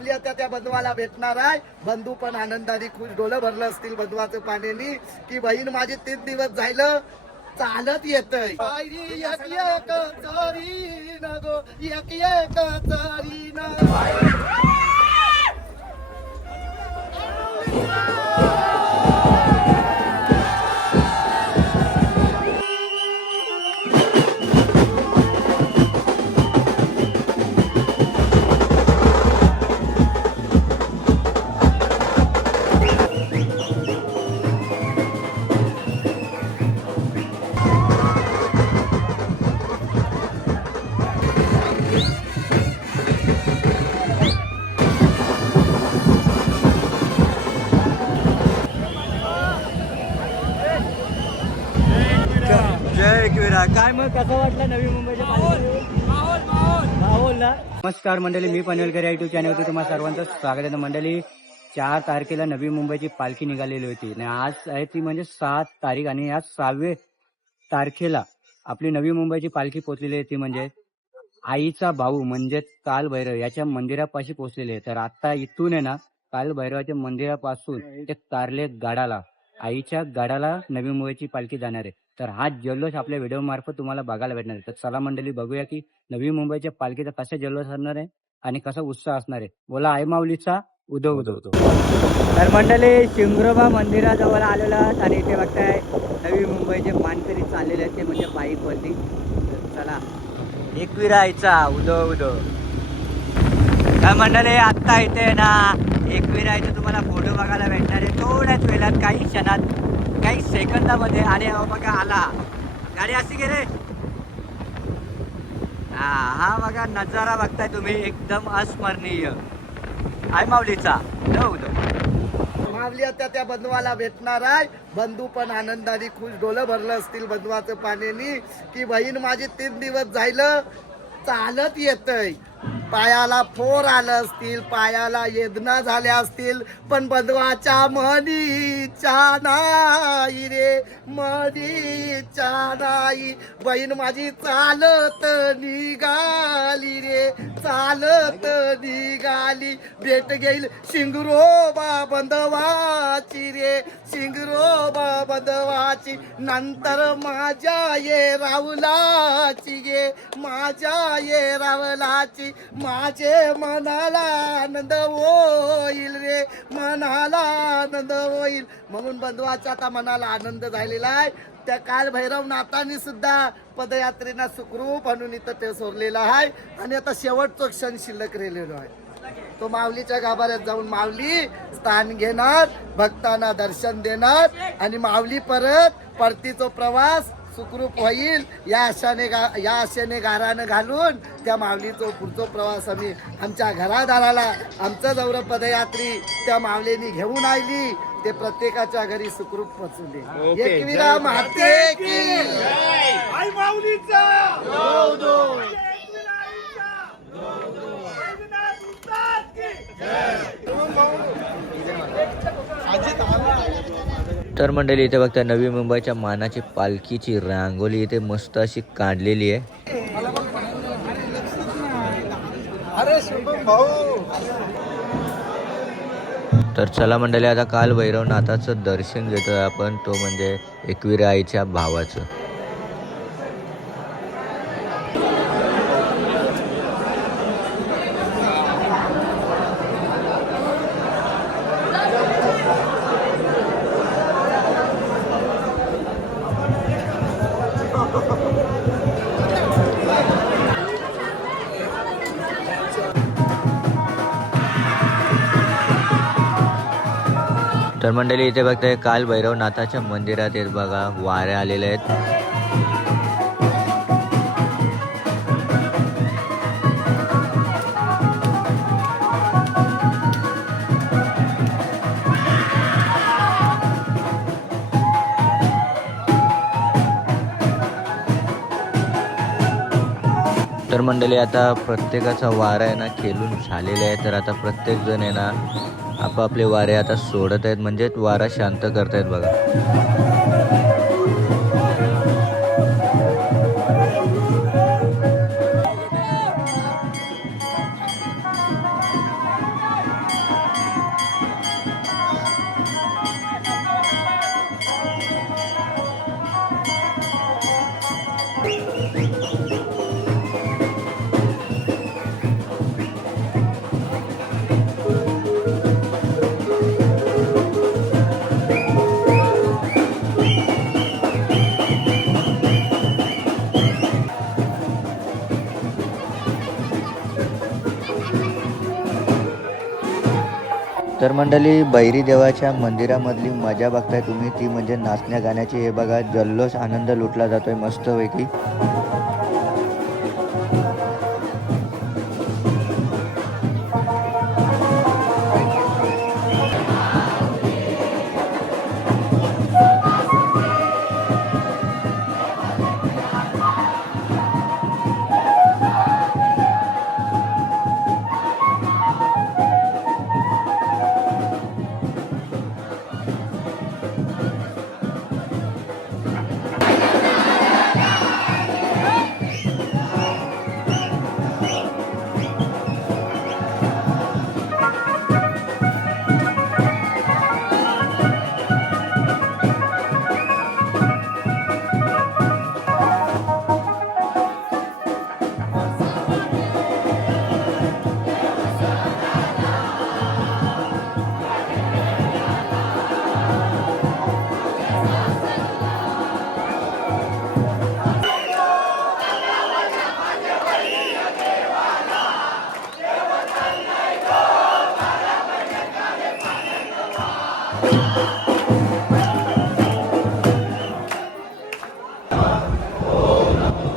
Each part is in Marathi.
माऊली आता त्या बंधुवाला भेटणार आहे. बंधू पण आनंदाने खुश, डोलं भरलं असतील बंधुवाचं पाण्याने की बहीण माझी 3 दिवस झालं चालत येतय. एक एक चरी न गो, एक एक चरी न. जय एकविरा. काय मग कसं वाटलं नवी मुंबईच्या माहोलला? नमस्कार मंडळी, मी पनवेलकर या युट्यूब चॅनलवरती तुम्हाला सर्वांचं स्वागत आहे. मंडळी 4 तारखेला नवी मुंबईची पालखी निघालेली होती आणि आज आहे ती म्हणजे 7 तारीख आणि या 6व्या तारखेला आपली नवी मुंबईची पालखी पोहोचलेली आहे. ती म्हणजे आईचा भाऊ म्हणजे कालभैरव याच्या मंदिरापाशी पोहोचलेली आहे. तर आता इथून आहे ना कालभैरवाच्या मंदिरापासून ते कारले गाडाला आईच्या गाडाला नवी मुंबईची पालखी जाणार आहे. तर हा जल्लोष आपल्या व्हिडिओ मार्फत तुम्हाला बघायला भेटणार आहे. तर चला मंडळी बघूया की नवी मुंबईच्या पालखीचा कसा जल्लोष असणार आहे आणि कसा उत्साह असणार आहे. बोला आई माऊलीचा उदो उदो. तर मंडळी शिंगरोबा मंदिराजवळ आलेला आणि इथे बघताय नवी मुंबईचे मानकरी चाललेले आहेत ते म्हणजे बाईकवरती. चला एकविरा आईचा उदो उदो. तर मंडळी आत्ता इथे ना एकविरा आईचा तुम्हाला फोटो बघायला भेटणार आहे थोड्याच वेळात, काही क्षणात, काही सेकंदामध्ये. आणि बघा आला गाडी अशी गेले. हा बघा नजारा बघताय तुम्ही, एकदम अस्मरणीय आई माऊलीचा उदो उदो. माऊली आता त्या बंधुवाला भेटणार आहे. बंधू पण आनंदाने खुश, डोलं भरलं असतील बंधुवाचं पाण्याने की बहीण माझी 3 दिवस झालं चालत येतय. पायाला फोर आलं असतील, पायाला वेदना झाल्या असतील, पण बंधवाच्या मनीच्या नाही रे, मनीच्या नाही. बहीण माझी चालत निघाली रे, चालत निघाली. भेट घेईल शिंगरोबा बंधवाची रे, शिंगरोबा बंधवाची. नंतर माझ्या ये रावलाची गे, माझ्या ये रावलाची. माझे मनाला आनंद होईल रे, मनाला आनंद होईल. म्हणून बंधवाच्या आता मनाला आनंद झालेला आहे. त्या कालभैरव नाथांनी सुद्धा पदयात्रेना सुखरूप आणून इथं ते सोडलेलं आहे. आणि आता शेवटचा क्षण शिल्लक राहिलेलो आहे. तो माऊलीच्या गाभाऱ्यात जाऊन माऊली स्थान घेणार, भक्तांना दर्शन देणार आणि माऊली परत परतीचा प्रवास सुखरूप होईल या आशेने गारानं घालून त्या माऊलीचा पुढचा प्रवास आम्ही आमच्या घरादाराला आमचं जवळ पदयात्री त्या माऊलीने घेऊन आली. ते प्रत्येकाच्या घरी सुखरूप पोहोचू दे. एकविरा माते की आई माऊलीचा तर मंडळी इथे बघता नवी मुंबईच्या मानाची पालखीची रांगोली इथे मस्त अशी काढलेली आहे. तर चला मंडळी आता काल भैरवनाथाचं दर्शन घेतोय आपण, तो म्हणजे एकविरा आईच्या भावाचं. तर मंडळी इथे बघताय काल भैरवनाथाच्या मंदिरात येत बघा वाऱ्या आलेल्या आहेत. तर मंडळी आता प्रत्येकाचा वारा आहे ना खेळून झालेला आहे. तर आता प्रत्येक जण आहे ना आपापले वारे आता सोडत आहेत, म्हणजे वारा शांत करतायत बघा. तर मंडळी बैरी देवाच्या मंदिरामधली मजा बघताय तुम्ही, ती म्हणजे नाचण्या गाण्याची. हे बघा जल्लोष आनंद लुटला जातोय मस्तपैकी.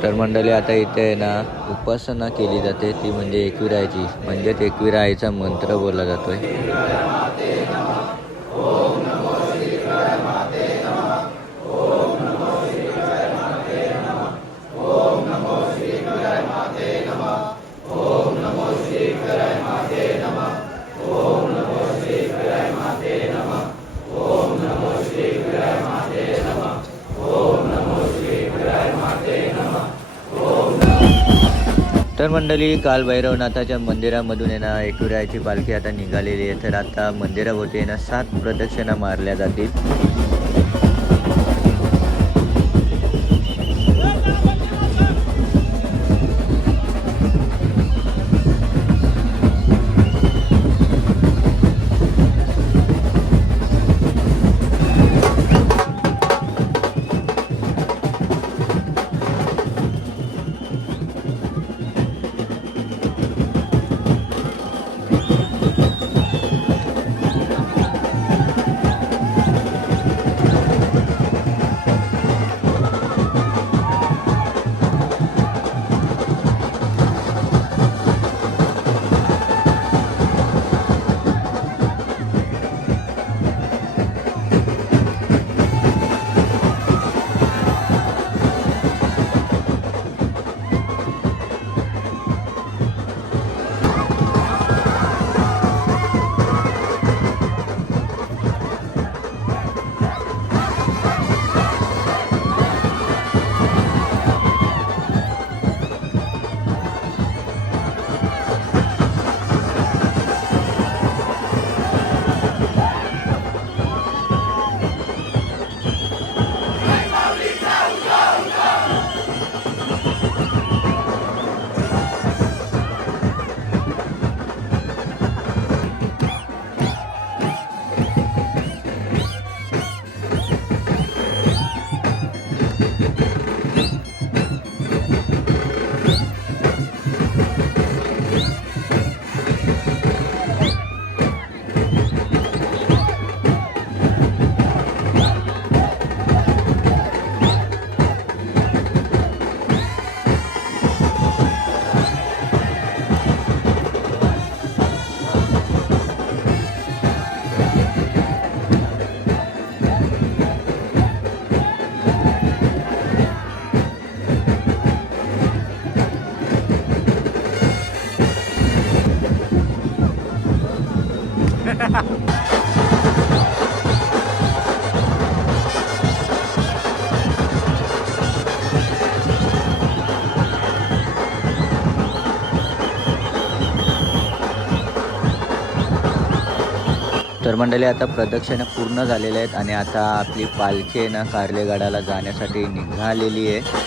तर मंडळी आता इथे आहे ना उपासना केली जाते, ती म्हणजे एकविरायची, म्हणजेच एकविरायचा मंत्र बोलला जातोय. तर मंडळी काल भैरवनाथाच्या मंदिरामधून आहे ना एकविरायची पालखी आता निघालेली आहे. तर आता मंदिराभोवती आहे ना 7 प्रदक्षिणा मारल्या जातील. तर मंडळी आता प्रदक्षिणा पूर्ण झालेल्या आहेत आणि आता आपली पालखी आहे ना कार्लेगडाला जाण्यासाठी निघालेली आहे.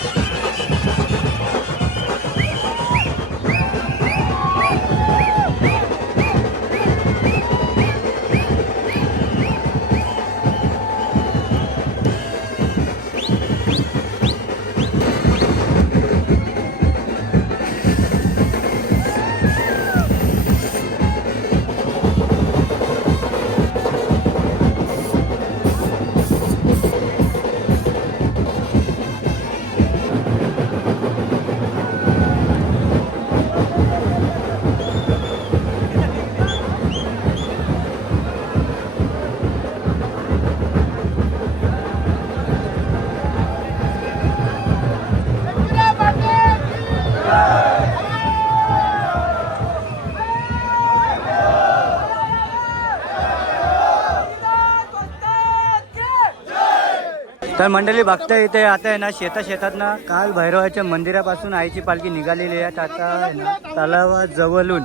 तर मंडळी बघता इथे आता आहे ना शेतातनं काल भैरवाच्या मंदिरापासून आईची पालखी निघालेली आहे. आता आहे ना तलावाजवळून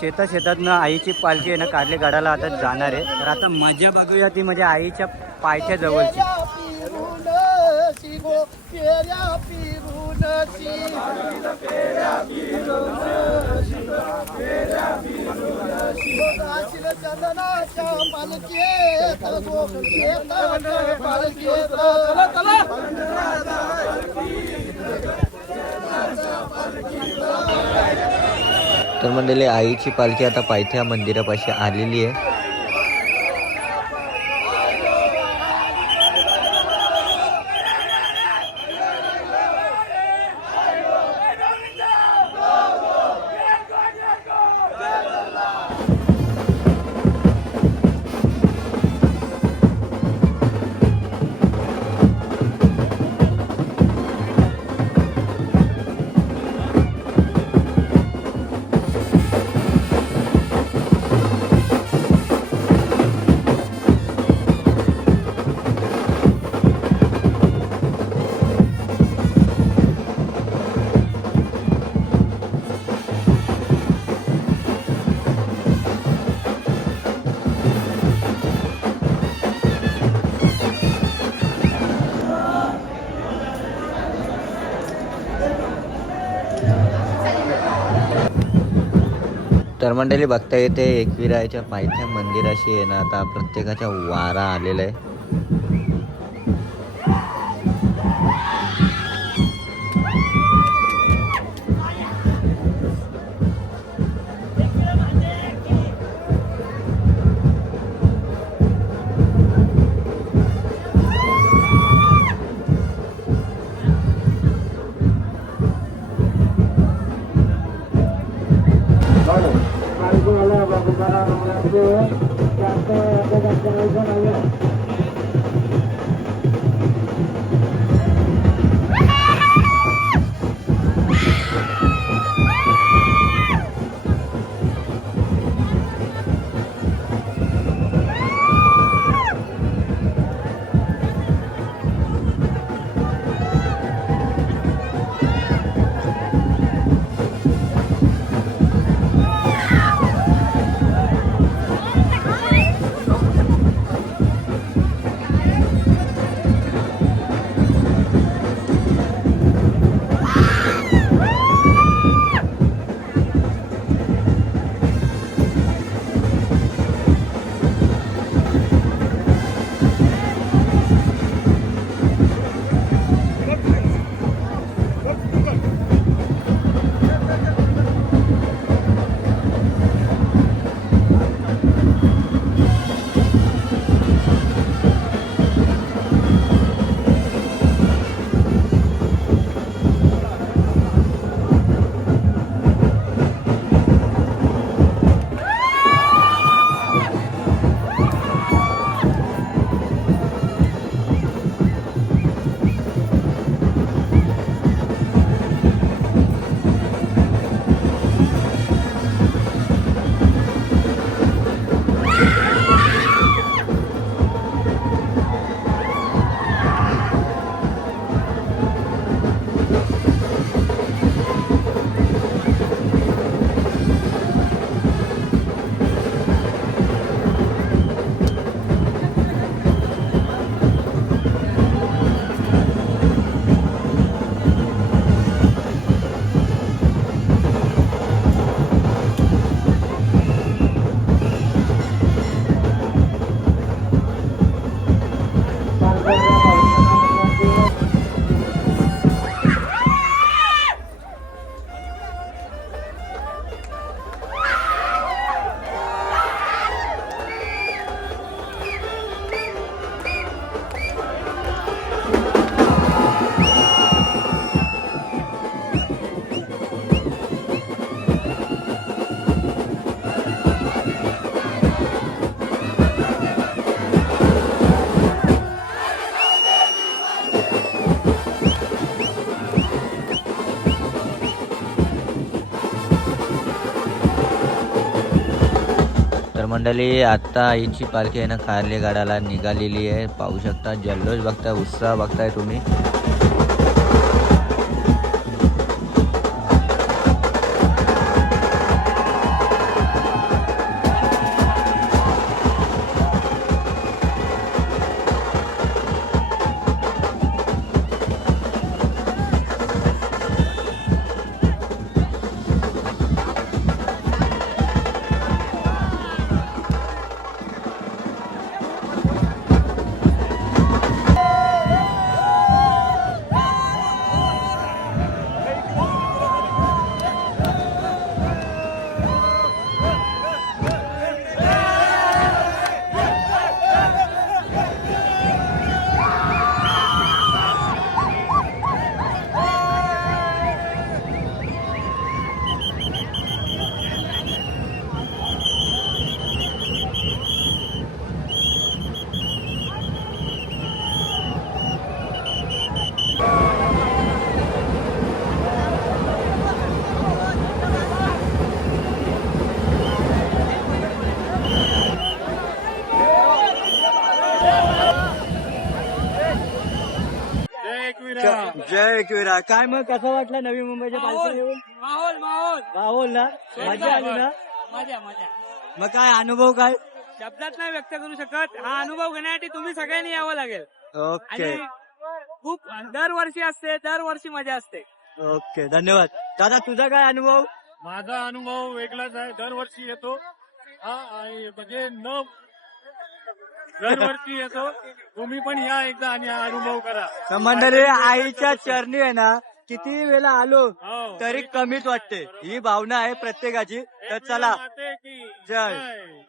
शेतातनं आईची पालखी आहे ना काढले गडाला आता जाणार आहे. तर आता मजा बघूया ती म्हणजे आईच्या पायथ्या जवळची. तर मंडळी आईची पालखी आता पायथ्या मंदिरापाशी आलेली आहे. तर मंडळी बघता येते एकविरायच्या पायथ्या मंदिराशी आहे ना आता प्रत्येकाच्या वारा आलेला आहे. मंडळी आता आईची पालखी आहे ना खारली गडाला निघालेली आहे. पाहू शकता जल्लोष बघताय, उत्साह बघताय तुम्ही. जय एकविरा. काय मग कसं वाटलं नवी मुंबईच्या पालखी येऊन? माहोल माहोल राहुल ना मजा आली ना? मजा मजा मग काय अनुभव काय? शब्दात नाही व्यक्त करू शकत. हा अनुभव घेण्यासाठी तुम्ही सगळ्यांनी यावं लागेल. ओके आणि खूप दरवर्षी असते, दरवर्षी मजा असते. ओके धन्यवाद. दादा तुझा काय अनुभव? माझा अनुभव वेगळाच आहे. दरवर्षी येतो हा आणि म्हणजे दरवर्षी येतो. तुम्ही पण या एकदा आणि हा अनुभव करा. तर मंडळी आईच्या चरणी आहे ना किती वेळा आलो हो. तरी कमीच वाटते. ही भावना आहे प्रत्येकाची. तर चला माते की जय.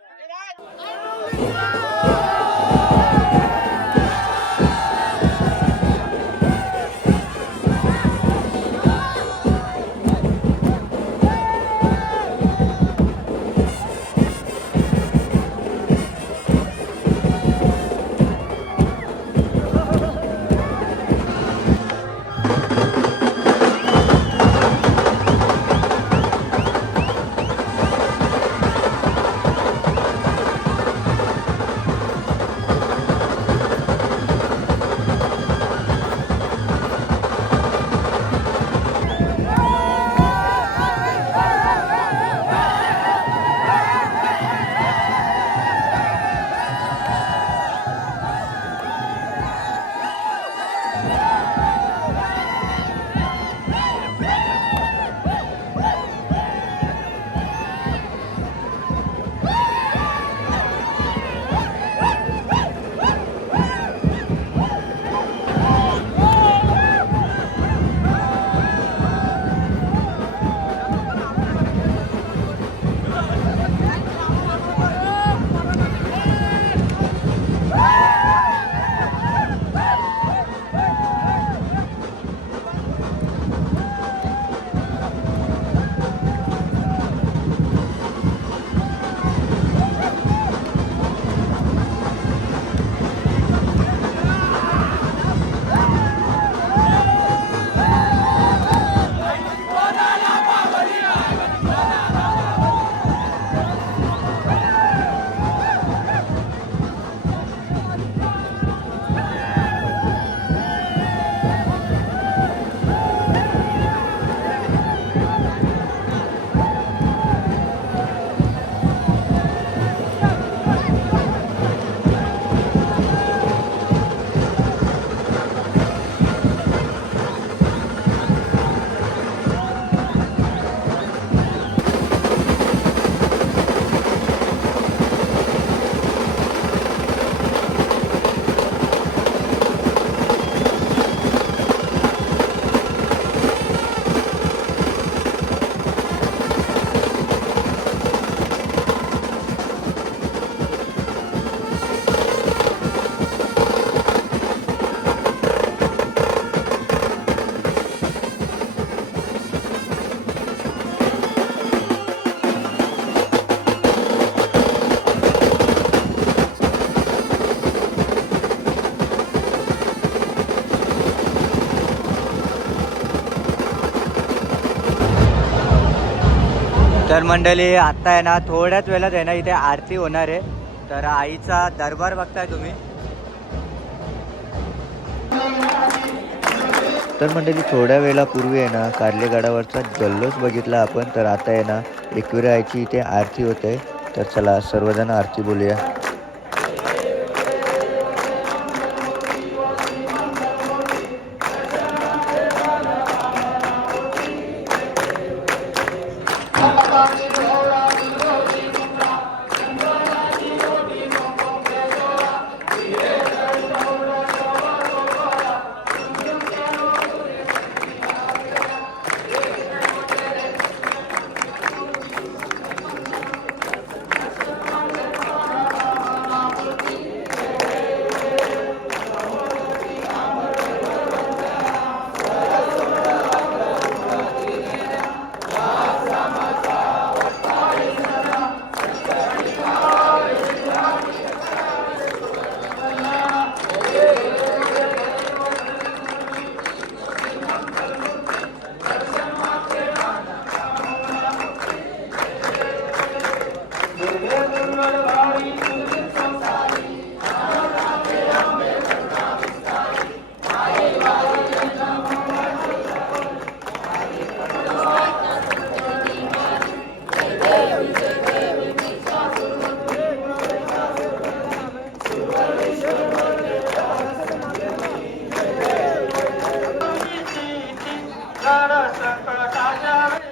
तर मंडळी आता आहे ना थोड्याच वेळात आहे ना इथे आरती होणार आहे. तर आईचा दरबार बघताय तुम्ही. तर मंडळी थोड्या वेळापूर्वी आहे ना कार्लेगडावरचा जल्लोष बघितला आपण. तर आता आहे ना एकविरा आईची इथे आरती होते. तर चला सर्वजण आरती बोलूया.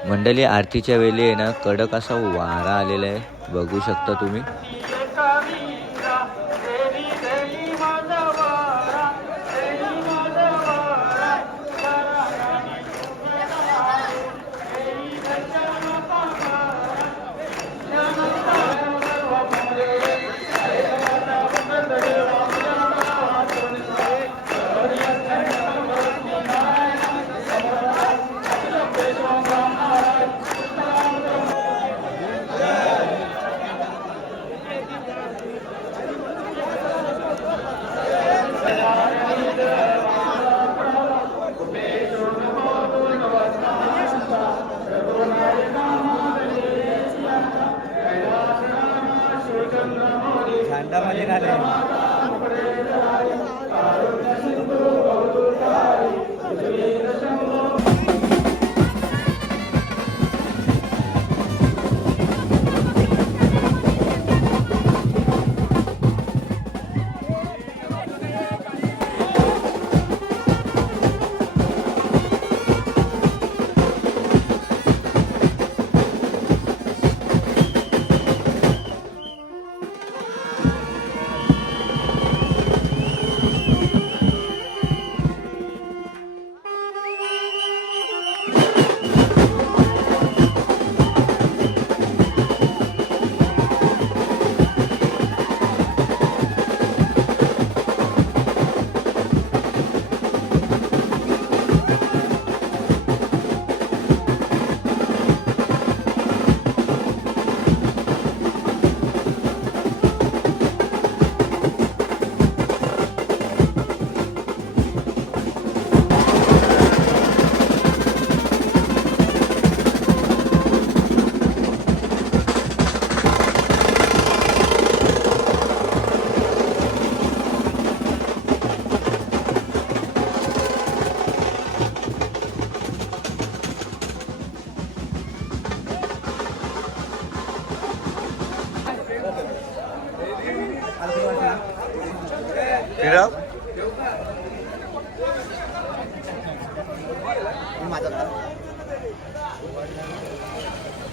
मंडळी आरतीच्या वेळी आहे ना कडक असा वारा आलेला आहे, बघू शकता तुम्ही. झांडामध्ये झाले.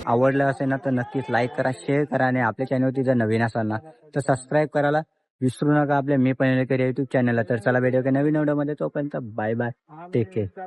आवडलं असेल ना तर नक्कीच लाईक करा, शेअर करा आणि आपल्या चॅनलवरती जर नवीन असाल ना तर सबस्क्राईब करायला विसरू नका आपल्या मी पनवेलकर युट्यूब चॅनलला. तर चला भेटूया नवीन व्हिडिओमध्ये, तोपर्यंत बाय बाय, टेक केअर.